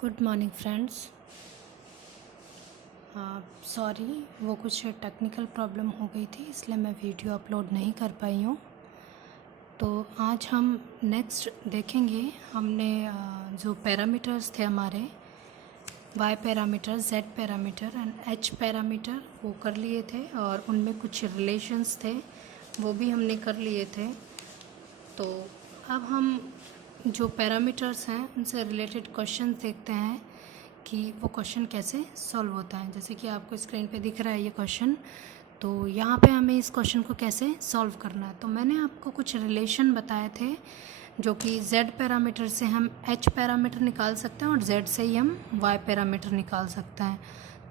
Good morning friends. Sorry, वो कुछ technical problem हो गई थी, इसलिए मैं वीडियो अपलोड नहीं कर पाई हूँ। तो आज हम नेक्स्ट देखेंगे। हमने जो पैरामीटर्स थे हमारे, Y parameter, Z parameter and H parameter, वो कर लिए थे और उनमें कुछ रिलेशंस थे, वो भी हमने कर लिए थे। तो अब हम जो पैरामीटर्स हैं उनसे रिलेटेड क्वेश्चन देखते हैं कि वो क्वेश्चन कैसे सॉल्व होता है। जैसे कि आपको स्क्रीन पे दिख रहा है ये क्वेश्चन, तो यहाँ पे हमें इस क्वेश्चन को कैसे सॉल्व करना है। तो मैंने आपको कुछ रिलेशन बताए थे, जो कि z पैरामीटर से हम h पैरामीटर निकाल सकते हैं और z से ही हम y पैरामीटर निकाल सकते हैं।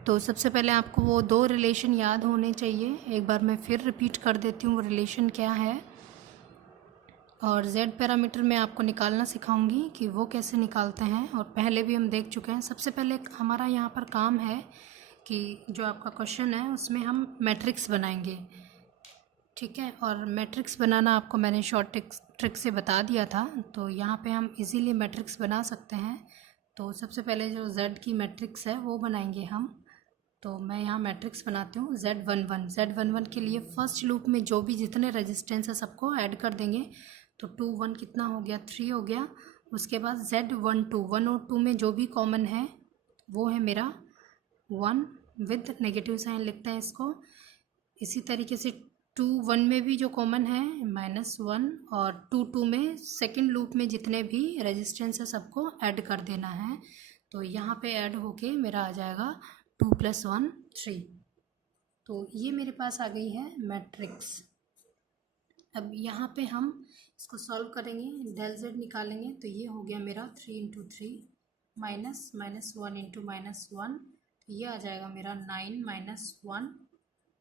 तो सबसे पहले आपको वो दो रिलेशन याद होने चाहिए। एक बार मैं फिर रिपीट कर देती हूँ वो रिलेशन क्या है, और z पैरामीटर में आपको निकालना सिखाऊंगी कि वो कैसे निकालते हैं, और पहले भी हम देख चुके हैं। सबसे पहले हमारा यहाँ पर काम है कि जो आपका क्वेश्चन है उसमें हम मैट्रिक्स बनाएंगे, ठीक है। और मैट्रिक्स बनाना आपको मैंने शॉर्ट ट्रिक से बता दिया था, तो यहाँ पे हम इजीली मैट्रिक्स बना सकते हैं। तो सबसे पहले जो z की मैट्रिक्स है वो बनाएंगे हम। तो मैं यहाँ मैट्रिक्स बनाती हूँ Z11 के लिए फर्स्ट लूप में जो भी जितने रेजिस्टेंस है सबको ऐड कर देंगे। तो 2 1 कितना हो गया, 3 हो गया। उसके बाद Z12 1 और 2 में जो भी कॉमन है वो है मेरा 1, विद नेगेटिव साइन लिखते हैं इसको। इसी तरीके से 2 1 में भी जो कॉमन है -1, और 2 2 में सेकेंड लूप में जितने भी रेजिस्टेंस है सबको ऐड कर देना है। तो यहाँ पे ऐड होके मेरा आ जाएगा 2 + 1 3। तो ये मेरे पास आ गई है मैट्रिक्स। अब यहाँ पे हम इसको सॉल्व करेंगे, डेल z निकालेंगे। तो ये हो गया मेरा 3 × 3 माइनस -1 × -1, तो ये आ जाएगा मेरा 9 - 1।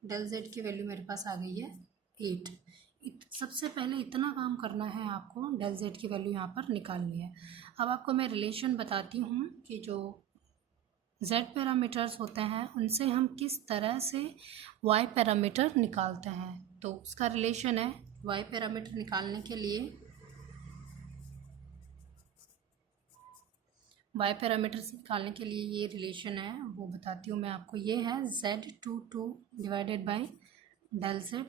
डेल z की वैल्यू मेरे पास आ गई है 8। सबसे पहले इतना काम करना है आपको, डेल z की वैल्यू यहाँ पर निकालनी है। अब आपको मैं रिलेशन बताती हूँ कि जो z पैरामीटर्स होते हैं उनसे हम किस तरह से y पैरामीटर निकालते हैं। तो उसका रिलेशन है y पैरामीटर निकालने के लिए, y पैरामीटर्स निकालने के लिए ये रिलेशन है, वो बताती हूँ मैं आपको। ये है Z22 divided by del z,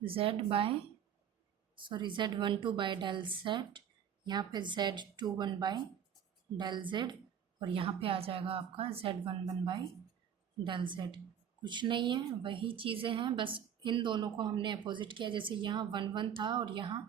Z12 by del z, यहाँ पे Z21 बाय डेल z, और यहाँ पे आ जाएगा आपका Z11 बाई डेल z। कुछ नहीं है, वही चीज़ें हैं, बस इन दोनों को हमने अपोजिट किया। जैसे यहाँ 1 1 था और यहाँ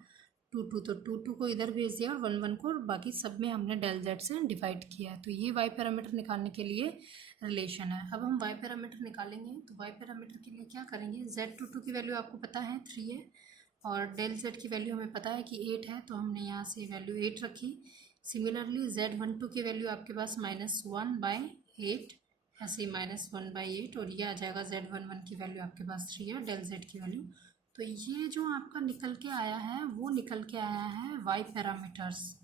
2 2, तो 2 2 को इधर भेज दिया और 1 1 को बाकी सब में हमने डेल z से डिवाइड किया। तो ये y पैरामीटर निकालने के लिए रिलेशन है। अब हम y पैरामीटर निकालेंगे, तो y पैरामीटर के लिए क्या करेंगे, Z22 की वैल्यू आपको पता है 3 है, और डेल z की वैल्यू हमें पता है कि 8 है, तो हमने यहाँ से वैल्यू 8 रखी। सिमिलरली Z12 की वैल्यू आपके पास -1/8, ऐसे ही -1/8, और ये आ जाएगा Z11 की वैल्यू आपके पास 3 है, डेल z की वैल्यू। तो ये जो आपका निकल के आया है वो निकल के आया है y पैरामीटर्स,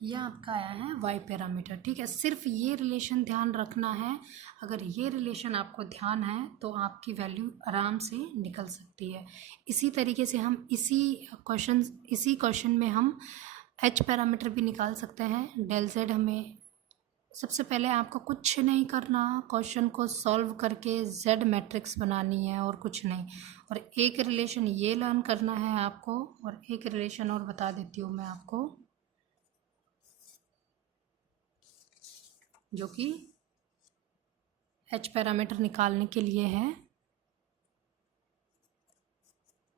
यह आपका आया है y पैरामीटर, ठीक है। सिर्फ ये रिलेशन ध्यान रखना है। अगर ये रिलेशन आपको ध्यान है तो आपकी वैल्यू आराम से निकल सकती है। इसी तरीके से हम इसी क्वेश्चन में हम h पैरामीटर भी निकाल सकते हैं। डेल z हमें सबसे पहले आपको कुछ नहीं करना, क्वेश्चन को सॉल्व करके z मैट्रिक्स बनानी है और कुछ नहीं। और एक रिलेशन ये लर्न करना है आपको, और एक रिलेशन और बता देती हूँ मैं आपको, जो कि h पैरामीटर निकालने के लिए है।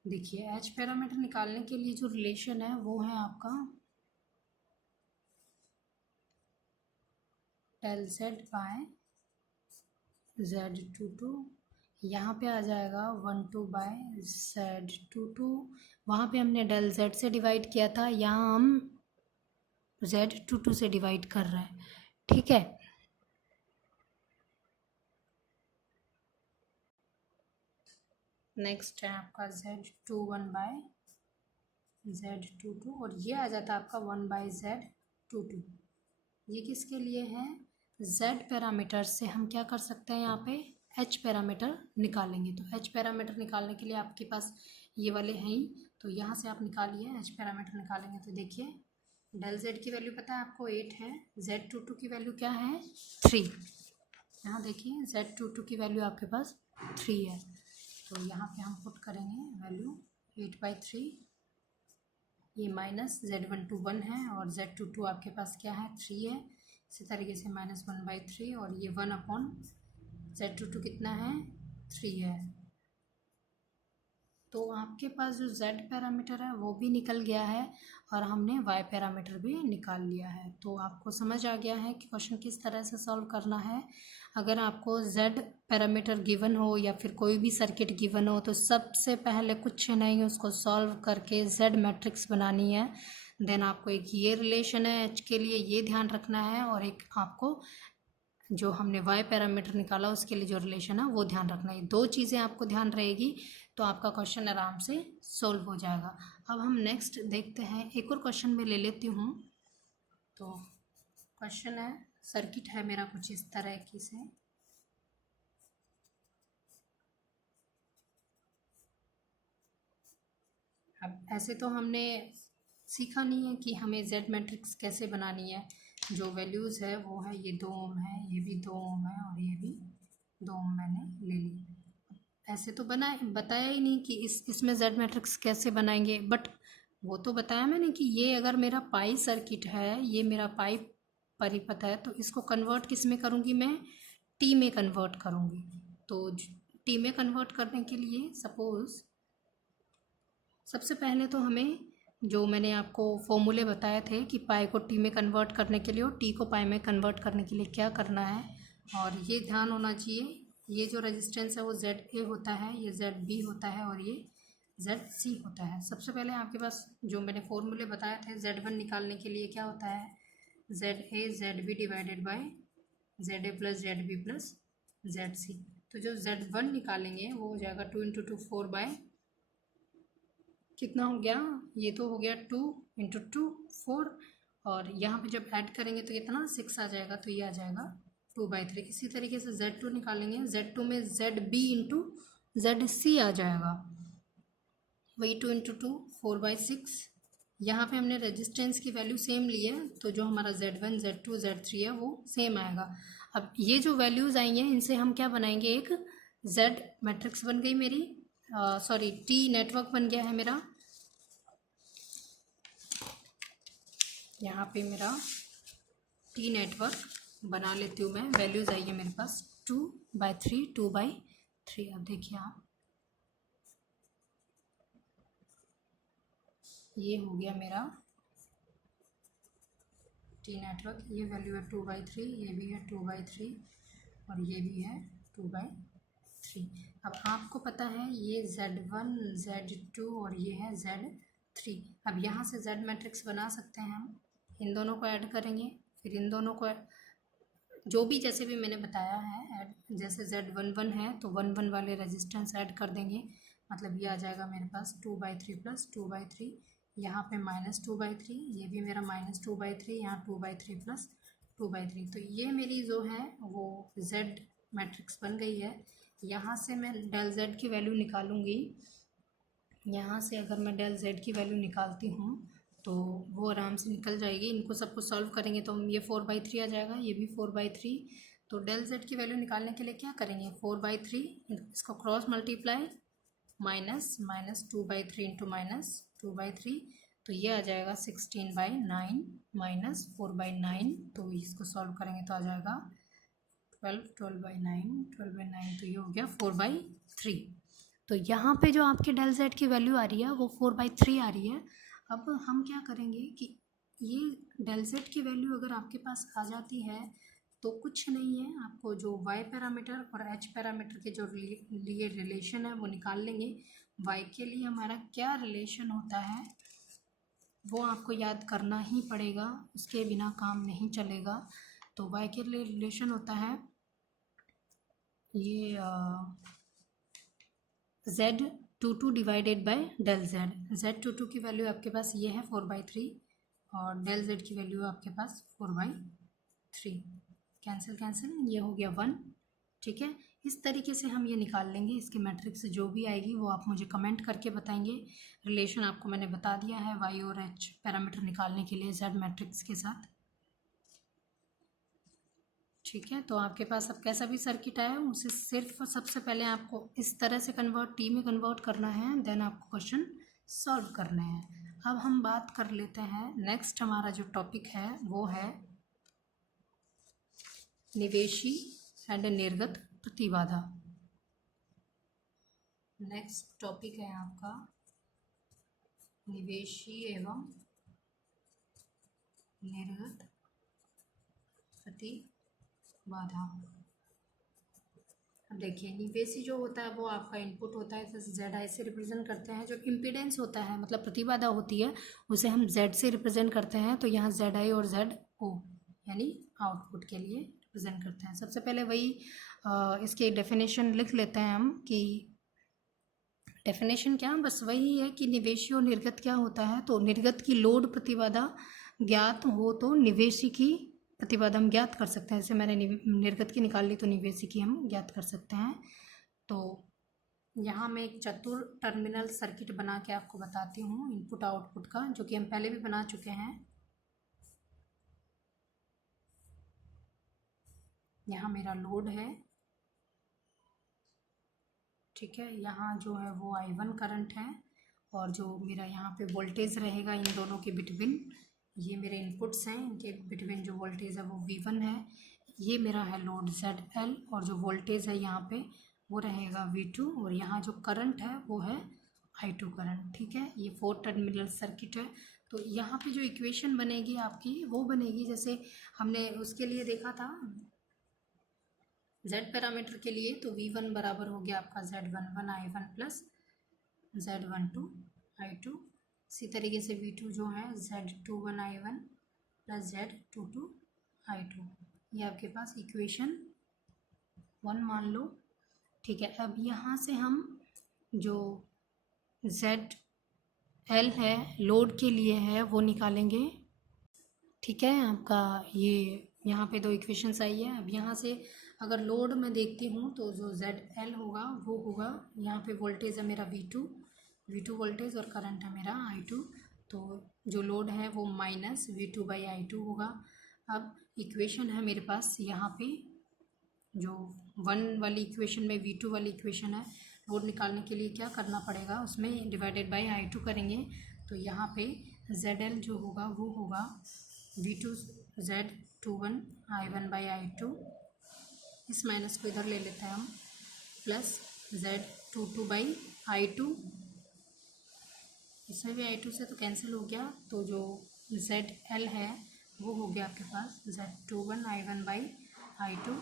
देखिए, h पैरामीटर निकालने के लिए जो रिलेशन है वो है आपका डेल z बाय Z22, यहाँ पे आ जाएगा 1 2 बाय Z22। वहाँ पे हमने डेल z से डिवाइड किया था, यहाँ हम Z22 से डिवाइड कर रहे हैं, ठीक है। नेक्स्ट है आपका Z21 बाय Z22, और ये आ जाता है आपका 1/Z22। ये किसके लिए है, z पैरामीटर से हम क्या कर सकते हैं, यहाँ पे h पैरामीटर निकालेंगे। तो h पैरामीटर निकालने के लिए आपके पास ये वाले हैं ही, तो यहाँ से आप निकालिए। h पैरामीटर निकालेंगे तो देखिए डेल जेड की वैल्यू पता है आपको 8 है, Z22 की वैल्यू क्या है 3। यहाँ देखिए Z22 की वैल्यू आपके पास 3 है, तो यहाँ पे हम पुट करेंगे वैल्यू 8/3, ये माइनस Z12 1 है और Z22 आपके पास क्या है 3 है, इसी तरीके से -1/3 और ये 1/Z22 कितना है 3 है। तो आपके पास जो Z पैरामीटर है वो भी निकल गया है और हमने Y पैरामीटर भी निकाल लिया है। तो आपको समझ आ गया है कि क्वेश्चन किस तरह से सॉल्व करना है। अगर आपको Z पैरामीटर गिवन हो या फिर कोई भी सर्किट गिवन हो तो सबसे पहले कुछ नहीं उसको सॉल्व करके Z मैट्रिक्स बनानी है। देन आपको एक ये रिलेशन है H के लिए, ये ध्यान रखना है, और एक आपको जो हमने Y पैरामीटर निकाला उसके लिए जो रिलेशन है वो ध्यान रखना है। दो चीज़ें आपको ध्यान रहेगी तो आपका क्वेश्चन आराम से सॉल्व हो जाएगा। अब हम नेक्स्ट देखते हैं, एक और क्वेश्चन में ले लेती हूँ। तो क्वेश्चन है, सर्किट है मेरा कुछ इस तरह की से, अब ऐसे तो हमने सीखा नहीं है कि हमें Z मैट्रिक्स कैसे बनानी है। जो वैल्यूज़ है वो है ये 2 ओम है, ये भी 2 ओम है और ये भी 2 ओम मैंने ले ली। ऐसे तो बताया ही नहीं कि इसमें Z मैट्रिक्स कैसे बनाएंगे, बट वो तो बताया मैंने कि ये अगर मेरा पाई सर्किट है, ये मेरा पाई परिपथ है, तो इसको कन्वर्ट किस में करूँगी मैं, टी में कन्वर्ट करूँगी। तो टी में कन्वर्ट करने के लिए सपोज़ सबसे पहले तो हमें जो मैंने आपको फॉर्मूले बताए थे कि पाई को टी में कन्वर्ट करने के लिए और टी को पाई में कन्वर्ट करने के लिए क्या करना है, और ये ध्यान होना चाहिए ये जो रेजिस्टेंस है वो ZA होता है, ये ZB होता है और ये ZC होता है। सबसे पहले आपके पास जो मैंने फॉर्मूले बताए थे Z1 निकालने के लिए क्या होता है, ZA ZB divided by ZA plus ZB plus ZC। तो जो Z1 निकालेंगे वो हो जाएगा 2 × 2 4 कितना हो गया, ये तो हो गया 2 × 2 4, और यहाँ पे जब ऐड करेंगे तो कितना 6 आ जाएगा, तो ये आ जाएगा 2/3। इसी तरीके से Z2 निकालेंगे, Z2 में ZB × ZC आ जाएगा, वही 2 × 2 4/6। यहाँ पे हमने रेजिस्टेंस की वैल्यू सेम ली है तो जो हमारा Z1 Z2 Z3 है वो सेम आएगा। अब ये जो वैल्यूज़ आई हैं इनसे हम क्या बनाएंगे, एक Z मैट्रिक्स बन गई मेरी, सॉरी T नेटवर्क बन गया है मेरा। यहाँ पे मेरा T नेटवर्क बना लेती हूँ मैं, वैल्यूज़ आई है मेरे पास 2/3 2/3। अब देखिए आप, ये हो गया मेरा T नेटवर्क, ये वैल्यू है 2/3, ये भी है 2/3 और ये भी है 2/3। अब आपको पता है ये Z1 Z2 और ये है Z3। अब यहाँ से Z मैट्रिक्स बना सकते हैं हम, इन दोनों को ऐड करेंगे, फिर इन दोनों को जो भी जैसे भी मैंने बताया है ऐड, जैसे Z11 है तो 1 वाले रेजिस्टेंस ऐड कर देंगे, मतलब ये आ जाएगा मेरे पास 2/3 प्लस 2/3, यहाँ पे -2/3, ये भी मेरा -2/3, यहाँ 2/3 प्लस 2/3। तो ये मेरी जो है वो Z मैट्रिक्स बन गई है। यहाँ से मैं डेल Z की वैल्यू निकालूंगी, यहाँ से अगर मैं डेल Z की वैल्यू निकालती हूँ तो वो आराम से निकल जाएगी। इनको सबको सॉल्व करेंगे तो ये 4/3 आ जाएगा, ये भी 4/3। तो डेल Z की वैल्यू निकालने के लिए क्या करेंगे, 4/3 इसको क्रॉस मल्टीप्लाई -2/3 इंटू -2/3, तो ये आ जाएगा 16/9 -4/9। तो इसको सॉल्व करेंगे तो आ जाएगा 12/9 तो ये हो गया 4/3। तो यहाँ पे जो आपके डेल Z की वैल्यू आ रही है वो 4/3 आ रही है। अब हम क्या करेंगे कि ये डेल Z की वैल्यू अगर आपके पास आ जाती है तो कुछ नहीं है, आपको जो Y पैरामीटर और H पैरामीटर के जो लिए रिलेशन है वो निकाल लेंगे। Y के लिए हमारा क्या रिलेशन होता है वो आपको याद करना ही पड़ेगा, उसके बिना काम नहीं चलेगा। तो Y के लिए रिलेशन होता है ये Z22 divided by del Z। Z22 की वैल्यू आपके पास ये है 4/3 और डेल Z की वैल्यू आपके पास 4/3। कैंसिल कैंसिल, ये हो गया 1, ठीक है। इस तरीके से हम ये निकाल लेंगे। इसके मैट्रिक्स जो भी आएगी वो आप मुझे कमेंट करके बताएंगे। रिलेशन आपको मैंने बता दिया है y और h पैरामीटर निकालने के लिए z मैट्रिक्स के साथ। ठीक है, तो आपके पास अब कैसा भी सर्किट आया उसे सिर्फ सबसे पहले आपको इस तरह से टी में कन्वर्ट करना है, देन आपको क्वेश्चन सॉल्व करना है। अब हम बात कर लेते हैं, नेक्स्ट हमारा जो टॉपिक है वो है निवेशी एंड निर्गत प्रतिबाधा। नेक्स्ट टॉपिक है आपका निवेशी एवं निर्गत प्रतिबाधा। अब देखिए, निवेशी जो होता है वो आपका इनपुट होता है, जैसे जेड आई से रिप्रेजेंट करते हैं। जो इम्पीडेंस होता है मतलब प्रतिबाधा होती है उसे हम जेड से रिप्रेजेंट करते हैं। तो यहाँ जेड आई और जेड ओ यानी आउटपुट के लिए रिप्रेजेंट करते हैं। सबसे पहले वही इसकी डेफिनेशन लिख लेते हैं हम कि डेफिनेशन क्या, बस वही है कि निवेशी और निर्गत क्या होता है। तो निर्गत की लोड प्रतिबाधा ज्ञात हो तो निवेशी की प्रतिबाधा हम ज्ञात कर सकते हैं। जैसे मैंने निर्गत की निकाल ली तो निवेशी की हम ज्ञात कर सकते हैं। तो यहाँ मैं एक चतुर टर्मिनल सर्किट बना के आपको बताती हूँ इनपुट आउटपुट का, जो कि हम पहले भी बना चुके हैं। यहाँ मेरा लोड है, ठीक है। यहाँ जो है वो I1 करंट है और जो मेरा यहाँ पे वोल्टेज रहेगा इन दोनों के बिटवीन, ये मेरे इनपुट्स हैं, इनके बिटवीन जो वोल्टेज है वो V1 है। ये मेरा है लोड ZL और जो वोल्टेज है यहाँ पे वो रहेगा V2 और यहाँ जो करंट है वो है I2 करंट, ठीक है। ये 4 टर्मिनल सर्किट है। तो यहाँ पे जो इक्वेशन बनेगी आपकी वो बनेगी जैसे हमने उसके लिए देखा था Z पैरामीटर के लिए। तो V1 बराबर हो गया आपका Z11 I1 plus Z12 I2। इसी तरीके से V2 जो है Z21 I1 plus Z22 I2। ये आपके पास इक्वेशन 1 मान लो, ठीक है। अब यहाँ से हम जो ZL है लोड के लिए है वो निकालेंगे, ठीक है। आपका ये यहाँ पे 2 इक्वेशंस आई है। अब यहाँ से अगर लोड में देखती हूँ तो जो ZL होगा वो होगा, यहाँ पे वोल्टेज है मेरा V2 वोल्टेज और करंट है मेरा I2। तो जो लोड है वो माइनस V2/I2 होगा। अब इक्वेशन है मेरे पास यहाँ पे जो 1 वाली इक्वेशन में V2 वाली इक्वेशन है, लोड निकालने के लिए क्या करना पड़ेगा, उसमें डिवाइडेड बाय I2 करेंगे। तो यहाँ पे ZL जो होगा वो होगा V2 Z21 I1/I2, इस माइनस को इधर ले लेते हैं हम, प्लस Z22/I2, इसमें भी I2 से तो कैंसिल हो गया। तो जो ZL है वो हो गया आपके पास Z21 I1/I2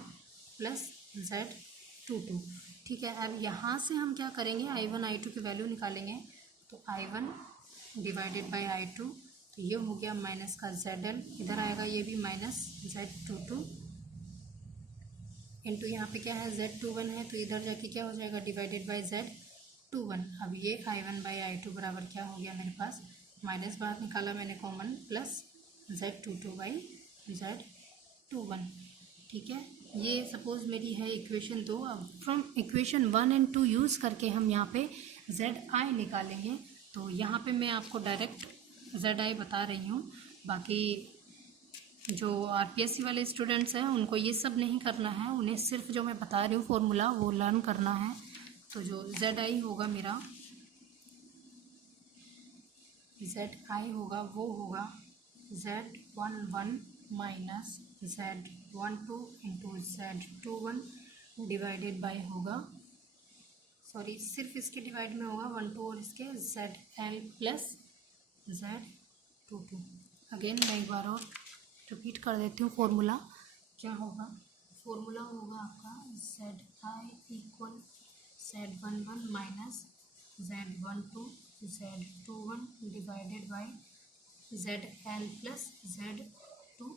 प्लस Z22, ठीक है। अब यहाँ से हम क्या करेंगे, I1 I2 की वैल्यू निकालेंगे। तो I1 डिवाइडेड बाय I2, तो ये हो गया माइनस का ZL, इधर आएगा ये भी माइनस Z22 इंटू यहाँ पे क्या है Z21 है, तो इधर जाके क्या हो जाएगा डिवाइडेड बाय Z21। अब ये I1/I2 बराबर क्या हो गया मेरे पास, माइनस बाहर निकाला मैंने कॉमन, प्लस Z22/Z21, ठीक है। ये सपोज मेरी है इक्वेशन 2। अब फ्रॉम इक्वेशन 1 एंड 2 यूज़ करके हम यहाँ पे ZI निकालेंगे। तो यहाँ पे मैं आपको डायरेक्ट ZI बता रही हूँ, बाकी जो RPSC वाले स्टूडेंट्स हैं उनको ये सब नहीं करना है, उन्हें सिर्फ जो मैं बता रही हूँ फॉर्मूला वो लर्न करना है। तो जो ZI होगा मेरा, ZI होगा वो होगा Z11 minus Z12 into Z21 divided by होगा, सॉरी सिर्फ इसके डिवाइड में होगा 1 2 और इसके ZL प्लस Z22। अगेन मैं एक बार और रिपीट कर देती हूँ फॉर्मूला क्या होगा। फॉर्मूला होगा आपका ZI equal Z11 minus Z12 Z21 divided by ZL plus Z22।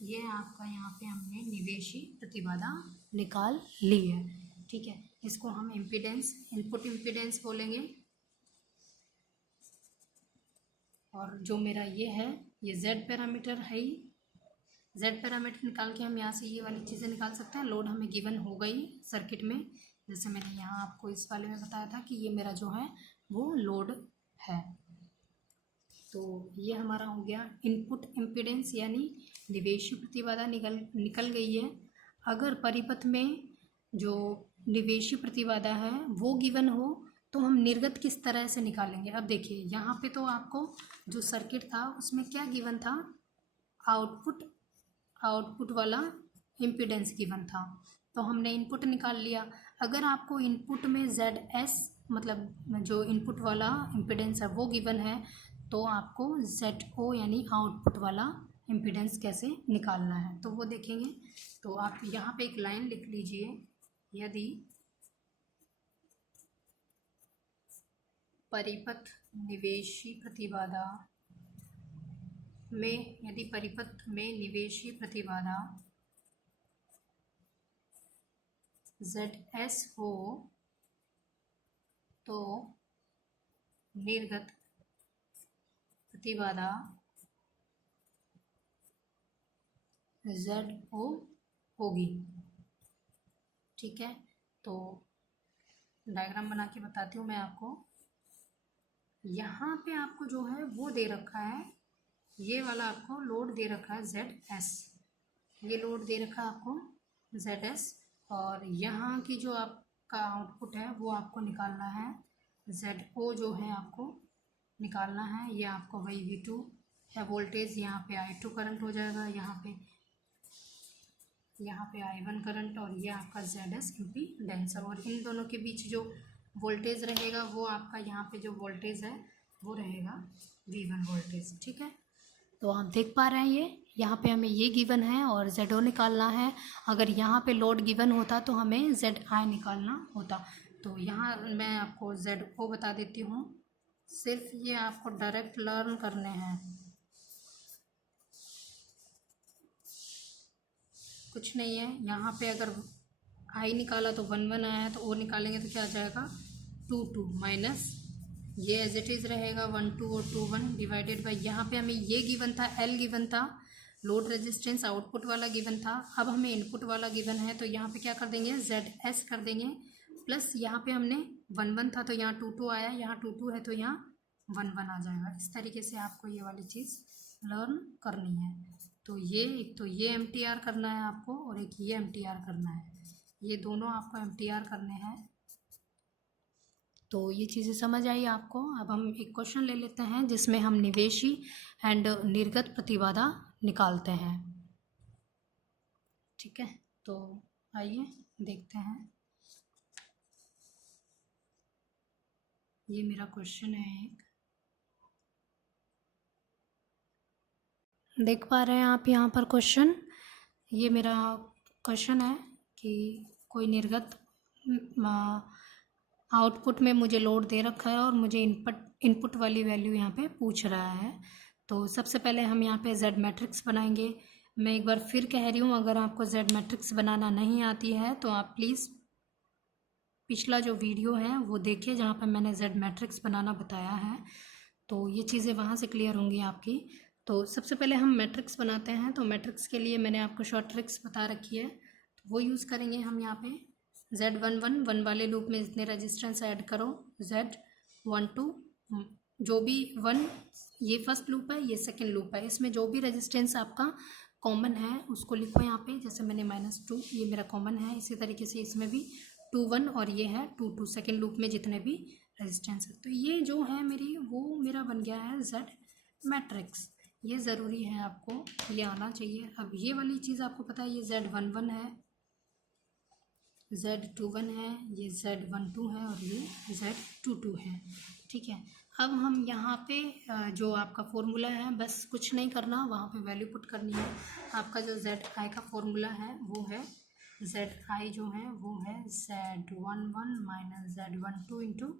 ये आपका यहाँ पे हमने निवेशी प्रतिबाधा निकाल ली है, ठीक है। इसको हम इम्पीडेंस, इनपुट इम्पीडेंस बोलेंगे। और जो मेरा ये है ये Z पैरामीटर है ही, जेड पैरामीटर निकाल के हम यहाँ से ये वाली चीज़ें निकाल सकते हैं। लोड हमें गिवन हो गई सर्किट में, जैसे मैंने यहाँ आपको इस वाले में बताया था कि ये मेरा जो है वो लोड है। तो ये हमारा हो गया इनपुट इम्पीडेंस यानी निवेशी प्रतिबाधा निकल गई है। अगर परिपथ में जो निवेशी प्रतिबाधा है वो गिवन हो तो हम निर्गत किस तरह से निकालेंगे। अब देखिए यहाँ पे तो आपको जो सर्किट था उसमें क्या गिवन था, आउटपुट वाला इम्पीडेंस गिवन था, तो हमने इनपुट निकाल लिया। अगर आपको इनपुट में ZS मतलब जो इनपुट वाला इम्पीडेंस है वो गिवन है तो आपको ZO यानी आउटपुट वाला इम्पीडेंस कैसे निकालना है तो वो देखेंगे। तो आप यहाँ पे एक लाइन लिख लीजिए, यदि परिपथ निवेशी प्रतिबाधा में निवेशी प्रतिबाधा ZS हो तो निर्गत प्रतिबाधा ZO होगी। ठीक है, तो डायग्राम बना के बताती हूँ मैं आपको। यहाँ पे आपको जो है वो दे रखा है, ये वाला आपको लोड दे रखा है ZS, ये लोड दे रखा है आपको ZS, और यहाँ की जो आपका आउटपुट है वो आपको निकालना है ZO जो है आपको निकालना है। ये आपको वही V2 है वोल्टेज, यहाँ पे I2 करंट हो जाएगा, यहाँ पे I1 करंट, और ये आपका ZS इम्पीडेंस, और इन दोनों के बीच जो वोल्टेज रहेगा वो आपका यहाँ पे जो वोल्टेज है वो रहेगा V1 वोल्टेज। ठीक है, तो आप देख पा रहे हैं ये यहाँ पे हमें ये गिवन है और ZO निकालना है। अगर यहाँ पे लोड गिवन होता तो हमें ZI निकालना होता। तो यहाँ मैं आपको ZO बता देती हूँ, सिर्फ ये आपको डायरेक्ट लर्न करने हैं, कुछ नहीं है। यहाँ पे अगर I निकाला तो 1 आया है, तो O निकालेंगे तो क्या आ जाएगा 2 माइनस ये एज इट इज़ रहेगा 1 2 और 2 1 डिवाइडेड बाई, यहाँ पे हमें ये गिवन था L गिवन था, लोड रेजिस्टेंस आउटपुट वाला गिवन था। अब हमें इनपुट वाला गिवन है तो यहाँ पे क्या कर देंगे ZS कर देंगे, प्लस यहाँ पे हमने 1 1 था तो यहाँ 2 2 आया, यहाँ 2 2 है तो यहाँ 1 1 आ जाएगा। इस तरीके से आपको ये वाली चीज़ लर्न करनी है। तो ये एक तो ये MTR करना है आपको और एक ये MTR करना है, ये दोनों आपको MTR करने हैं। तो ये चीज़ें समझ आई आपको। अब हम एक क्वेश्चन ले लेते हैं जिसमें हम निवेशी एंड निर्गत प्रतिबाधा निकालते हैं। ठीक है, तो आइए देखते हैं। ये मेरा क्वेश्चन है, एक देख पा रहे हैं आप यहाँ पर क्वेश्चन। ये मेरा क्वेश्चन है कि कोई निर्गत आउटपुट में मुझे लोड दे रखा है और मुझे इनपुट वाली वैल्यू यहाँ पे पूछ रहा है। तो सबसे पहले हम यहाँ पे Z मैट्रिक्स बनाएंगे। मैं एक बार फिर कह रही हूँ, अगर आपको Z मैट्रिक्स बनाना नहीं आती है तो आप प्लीज़ पिछला जो वीडियो है वो देखिए जहाँ पे मैंने Z मैट्रिक्स बनाना बताया है, तो ये चीज़ें वहाँ से क्लियर होंगी आपकी। तो सबसे पहले हम मैट्रिक्स बनाते हैं। तो मैट्रिक्स के लिए मैंने आपको शॉर्ट ट्रिक्स बता रखी है, तो वो यूज़ करेंगे हम यहाँ पे। Z11 वाले लूप में जितने रेजिस्टेंस ऐड करो, Z12 जो भी 1 ये फर्स्ट लूप है, ये सेकंड लूप है, इसमें जो भी रेजिस्टेंस आपका कॉमन है उसको लिखो यहाँ पे। जैसे मैंने -2 ये मेरा कॉमन है, इसी तरीके से इसमें भी 2 1 और ये है 2 2 सेकेंड लूप में जितने भी रेजिस्टेंस है। तो ये जो है मेरा बन गया है Z मैट्रिक्स। ये ज़रूरी है, आपको ये आना चाहिए। अब ये वाली चीज़ आपको पता है, ये Z11 है, Z21 है, ये Z12 है और ये Z22 है। ठीक है, अब हम यहाँ पे जो आपका फॉर्मूला है बस कुछ नहीं करना, वहाँ पे वैल्यू पुट करनी है। आपका जो ZI का फॉर्मूला है वो है ZI जो है वो है Z11 minus Z12 into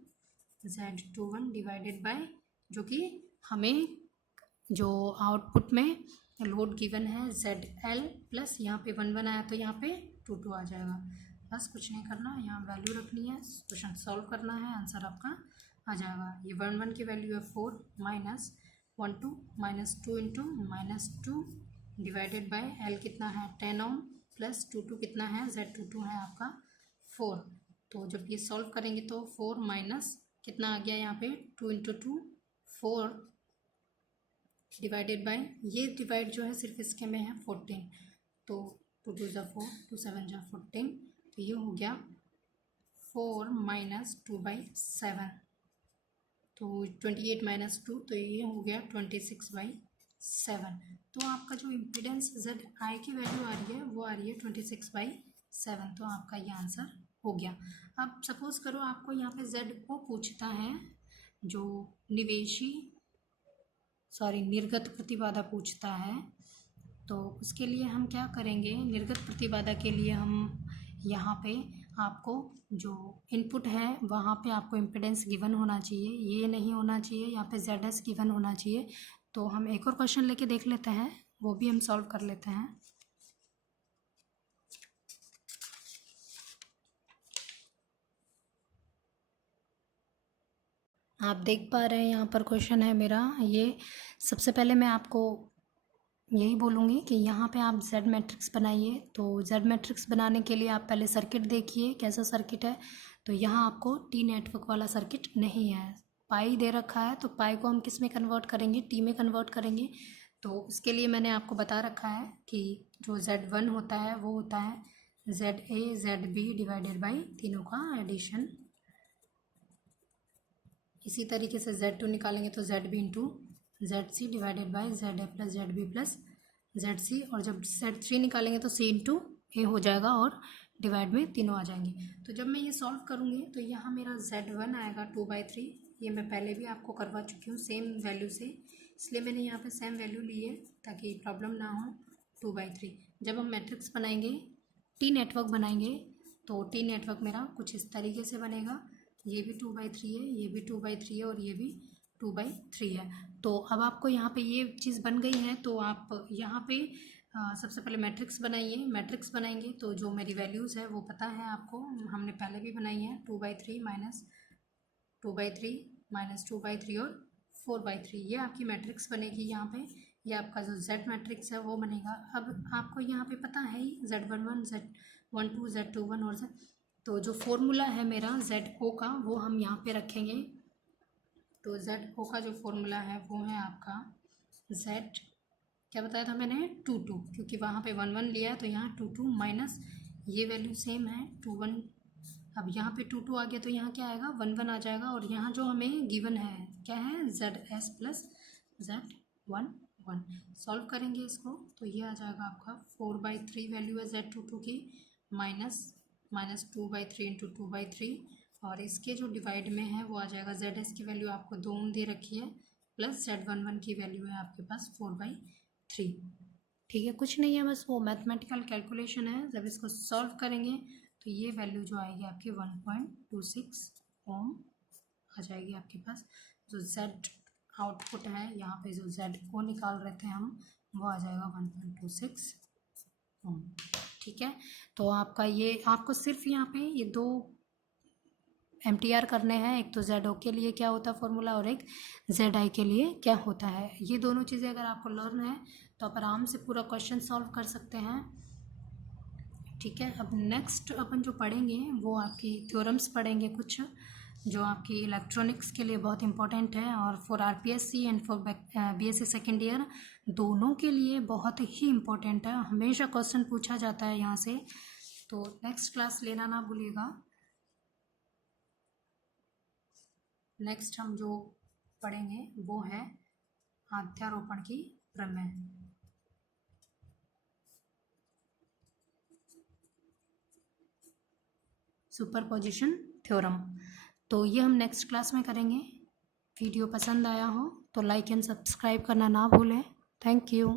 Z21 divided by, जो कि हमें जो आउटपुट में लोड गिवन है ZL प्लस यहाँ पे 1 1 आया तो यहाँ पे 2 2 आ जाएगा। बस कुछ नहीं करना, यहाँ वैल्यू रखनी है, क्वेश्चन सॉल्व करना है, आंसर आपका आ जाएगा। ये 1 1 की वैल्यू है 4 minus 1 2 minus 2 into -2 divided by L कितना है 10 ओम प्लस 2 कितना है Z22 है आपका 4। तो जब ये सॉल्व करेंगे तो 4 माइनस कितना आ गया यहाँ पे 2 × 2 4 डिवाइडेड बाय ये डिवाइड जो है सिर्फ इसके में है 14। तो 2 2 ज़ा 4 2 7 ज़ा 14। तो ये हो गया 4 माइनस 2/7। तो 28 माइनस 2 तो ये हो गया 26/7। तो आपका जो इम्पीडेंस जेड आई की वैल्यू आ रही है वो आ रही है 26/7। तो आपका ये आंसर हो गया। अब सपोज करो आपको यहाँ पे जेड को पूछता है जो निर्गत प्रतिबाधा पूछता है। तो उसके लिए हम क्या करेंगे, निर्गत प्रतिबाधा के लिए हम यहाँ पे आपको जो इनपुट है वहाँ पे आपको इम्पीडेंस गिवन होना चाहिए, ये नहीं होना चाहिए, यहाँ पे ZS गिवन होना चाहिए। तो हम एक और क्वेश्चन लेके देख लेते हैं, वो भी हम सॉल्व कर लेते हैं। आप देख पा रहे हैं यहाँ पर क्वेश्चन है मेरा ये। सबसे पहले मैं आपको यही बोलूँगी कि यहाँ पे आप Z मैट्रिक्स बनाइए। तो Z मैट्रिक्स बनाने के लिए आप पहले सर्किट देखिए कैसा सर्किट है। तो यहाँ आपको T नेटवर्क वाला सर्किट नहीं है, पाई दे रखा है। तो पाई को हम किस में कन्वर्ट करेंगे, T में कन्वर्ट करेंगे। तो उसके लिए मैंने आपको बता रखा है कि जो Z1 होता है वो होता है ZA ZB डिवाइडेड बाई तीनों का एडिशन। इसी तरीके से Z2 निकालेंगे तो ZB into ZC divided by ZA plus ZB plus ZC। और जब Z3 निकालेंगे तो C इंटू A हो जाएगा और डिवाइड में तीनों आ जाएंगे। तो जब मैं ये सॉल्व करूँगी तो यहाँ मेरा Z1 आएगा 2/3। ये मैं पहले भी आपको करवा चुकी हूँ सेम वैल्यू से, इसलिए मैंने यहाँ पे सेम वैल्यू ली है ताकि प्रॉब्लम ना हो। 2/3 जब हम मैट्रिक्स बनाएंगे T नेटवर्क बनाएंगे तो T नेटवर्क मेरा कुछ इस तरीके से बनेगा। ये भी 2/3 है, ये भी 2/3 है और ये भी 2/3 है। तो अब आपको यहाँ पे ये चीज़ बन गई है। तो आप यहाँ पे सबसे पहले मैट्रिक्स बनाइए। मैट्रिक्स बनाएंगे तो जो मेरी वैल्यूज़ है वो पता है आपको, हमने पहले भी बनाई है। 2/3 माइनस 2/3 माइनस 2/3 और 4/3 ये आपकी मैट्रिक्स बनेगी यहाँ पे। ये आपका जो Z मैट्रिक्स है वो बनेगा। अब आपको यहाँ पे पता है ही Z11 Z12 Z21 और Z। तो जो फॉर्मूला है मेरा ZO का वो हम यहाँ पे रखेंगे। तो ZO का जो फॉर्मूला है वो है आपका Z क्या बताया था मैंने 2 2, क्योंकि वहाँ पे 1 1 लिया है तो यहाँ 2 2 माइनस ये वैल्यू सेम है 2 1। अब यहाँ पे 2 2 आ गया तो यहाँ क्या आएगा 1 1 आ जाएगा। और यहाँ जो हमें गिवन है क्या है ZS प्लस Z11। सॉल्व करेंगे इसको तो ये आ जाएगा आपका 4/3 वैल्यू है Z22 की माइनस 2/3 इंटू 2/3। और इसके जो डिवाइड में है वो आ जाएगा ZS की वैल्यू आपको 2 दे रखी है प्लस Z11 की वैल्यू है आपके पास 4/3। ठीक है, कुछ नहीं है, बस वो मैथमेटिकल कैलकुलेशन है। जब इसको सॉल्व करेंगे तो ये वैल्यू जो आएगी आपकी 1.26 ओम आ जाएगी आपके पास। जो Z आउटपुट है यहाँ पे जो Z को निकाल रहे थे हम वो आ जाएगा 1.26 ओम। ठीक है, तो आपका ये आपको सिर्फ यहाँ पे ये 2 MTR करने हैं। एक तो ZO के लिए क्या होता है फॉर्मूला और एक ZI के लिए क्या होता है। ये दोनों चीज़ें अगर आपको लर्न है तो आप आराम से पूरा क्वेश्चन सॉल्व कर सकते हैं। ठीक है, अब नेक्स्ट अपन जो पढ़ेंगे वो आपकी थ्योरम्स पढ़ेंगे कुछ जो आपकी इलेक्ट्रॉनिक्स के लिए बहुत इंपॉर्टेंट है और for RPSC and for BSc second year दोनों के लिए बहुत ही इम्पोर्टेंट है। हमेशा क्वेश्चन पूछा जाता है यहाँ से, तो नेक्स्ट क्लास लेना ना भूलिएगा। नेक्स्ट हम जो पढ़ेंगे वो है अध्यारोपण की प्रमेय। Superposition theorem. तो ये हम नेक्स्ट क्लास में करेंगे। वीडियो पसंद आया हो तो लाइक एंड सब्सक्राइब करना ना भूलें। Thank you.